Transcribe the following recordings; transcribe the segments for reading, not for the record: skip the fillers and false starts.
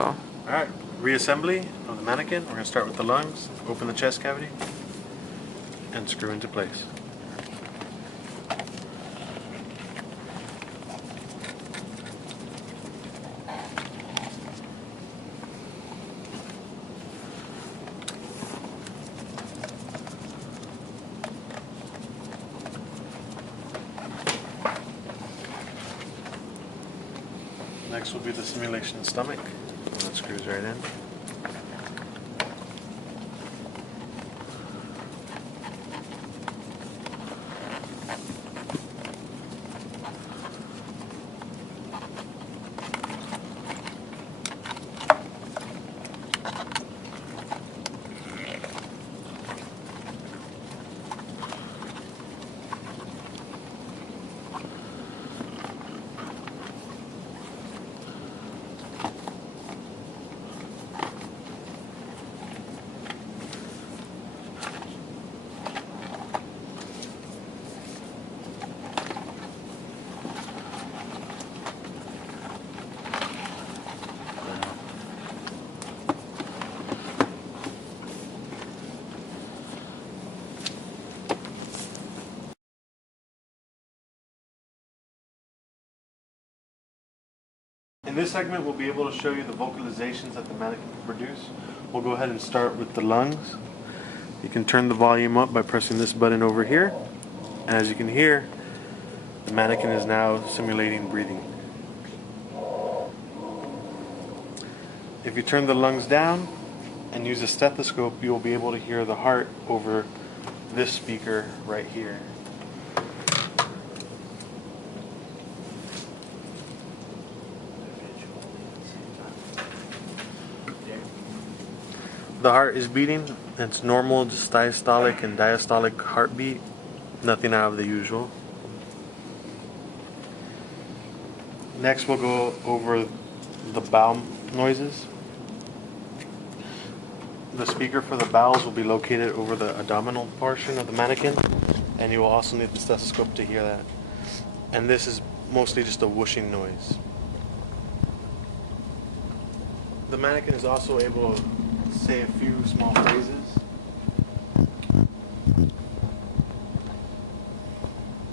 Alright, reassembly of the mannequin. We're going to start with the lungs, open the chest cavity, and screw into place. Next will be the simulation stomach, and that screws right in. In this segment, we'll be able to show you the vocalizations that the mannequin can produce. We'll go ahead and start with the lungs. You can turn the volume up by pressing this button over here. And as you can hear, the mannequin is now simulating breathing. If you turn the lungs down and use a stethoscope, you'll be able to hear the heart over this speaker right here. The heart is beating. It's normal, just diastolic and diastolic heartbeat. Nothing out of the usual. Next we'll go over the bowel noises. The speaker for the bowels will be located over the abdominal portion of the mannequin, and you will also need the stethoscope to hear that. And this is mostly just a whooshing noise. The mannequin is also able to say a few small phrases.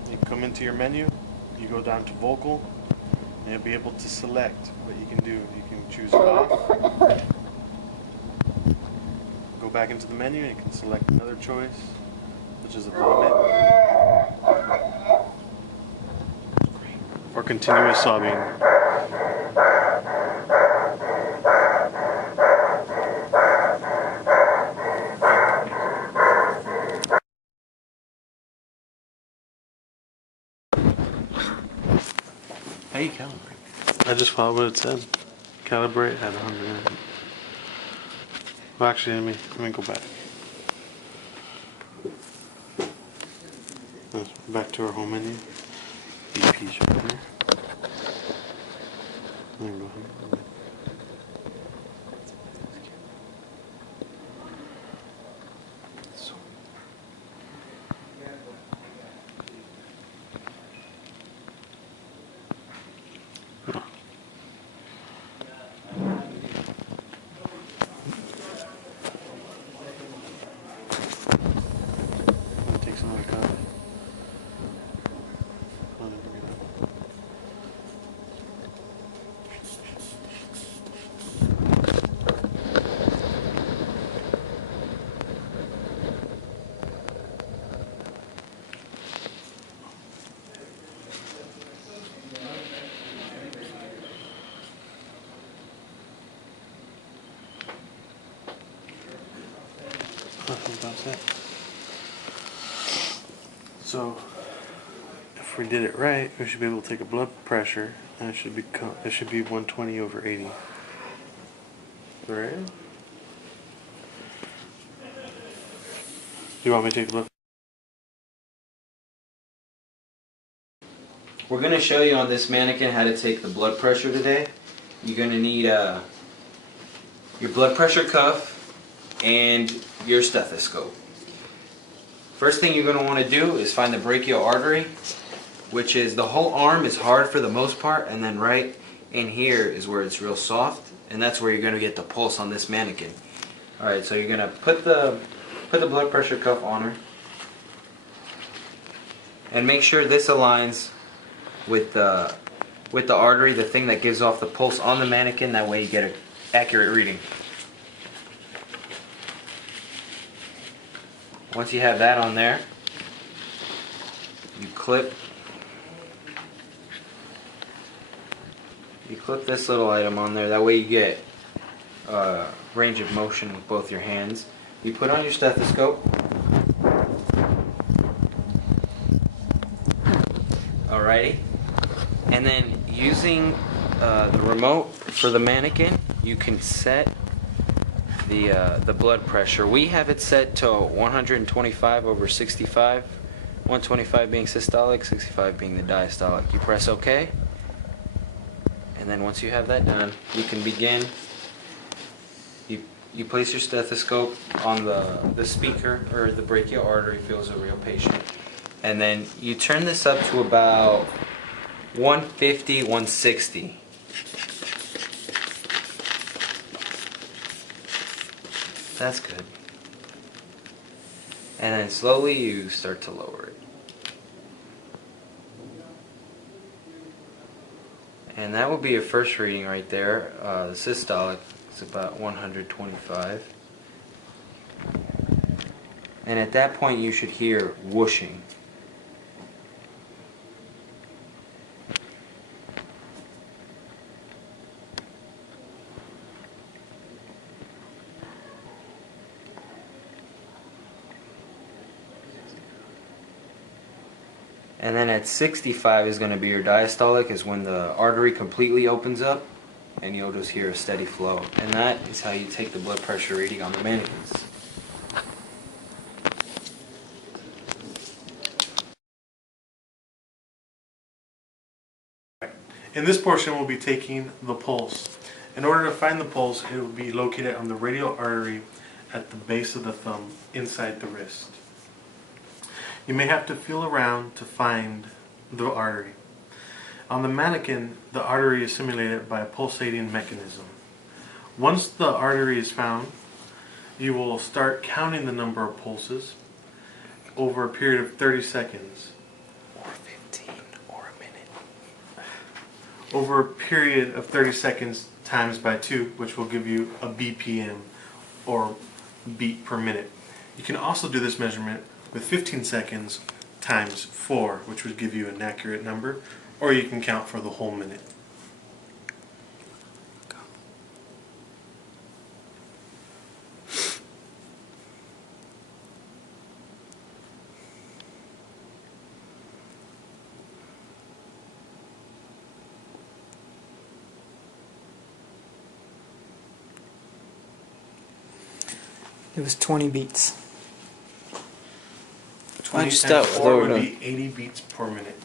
You come into your menu, you go down to vocal, and you'll be able to select what you can do. You can choose cough. Go back into the menu and you can select another choice, such as a vomit or continuous sobbing. How do you calibrate? I just followed what it said. Calibrate at 100. Well, actually, let me go back. Back to our home menu. BP's right there. There we go. Take some of the coffee. That's it. So, if we did it right, we should be able to take a blood pressure, and it should be 120/80. Right? Do you want me to take a blood? We're going to show you on this mannequin how to take the blood pressure today. You're going to need your blood pressure cuff and your stethoscope. First thing you're going to want to do is find the brachial artery, which is the whole arm is hard for the most part, and then right In here is where it's real soft, and that's where you're going to get the pulse on this mannequin. Alright, so you're going to put the blood pressure cuff on her. And make sure this aligns with the artery, the thing that gives off the pulse on the mannequin. That way you get an accurate reading. Once you have that on there, you clip this little item on there. That way you get range of motion with both your hands. You put on your stethoscope. Alrighty. And then using the remote for the mannequin, you can set the blood pressure. We have it set to 125 over 65. 125 being systolic, 65 being the diastolic. You press OK. And then once you have that done, you can begin. You place your stethoscope on the speaker or the brachial artery, feels a real patient. And then you turn this up to about 150, 160. That's good. And then slowly you start to lower it. And that will be your first reading right there. The systolic is about 125. And at that point you should hear whooshing. And then at 65 is going to be your diastolic, is when the artery completely opens up and you'll just hear a steady flow. And that is how you take the blood pressure reading on the mannequins. In this portion, we'll be taking the pulse. In order to find the pulse, it will be located on the radial artery at the base of the thumb, inside the wrist. You may have to feel around to find the artery. On the mannequin, the artery is simulated by a pulsating mechanism. Once the artery is found, you will start counting the number of pulses over a period of 30 seconds. Or 15, or a minute. Over a period of 30 seconds times by 2, which will give you a BPM, or beat per minute. You can also do this measurement with 15 seconds times 4, which would give you an accurate number, or you can count for the whole minute. It was 20 beats. 20 just times start 4 lower would down. be 80 beats per minute.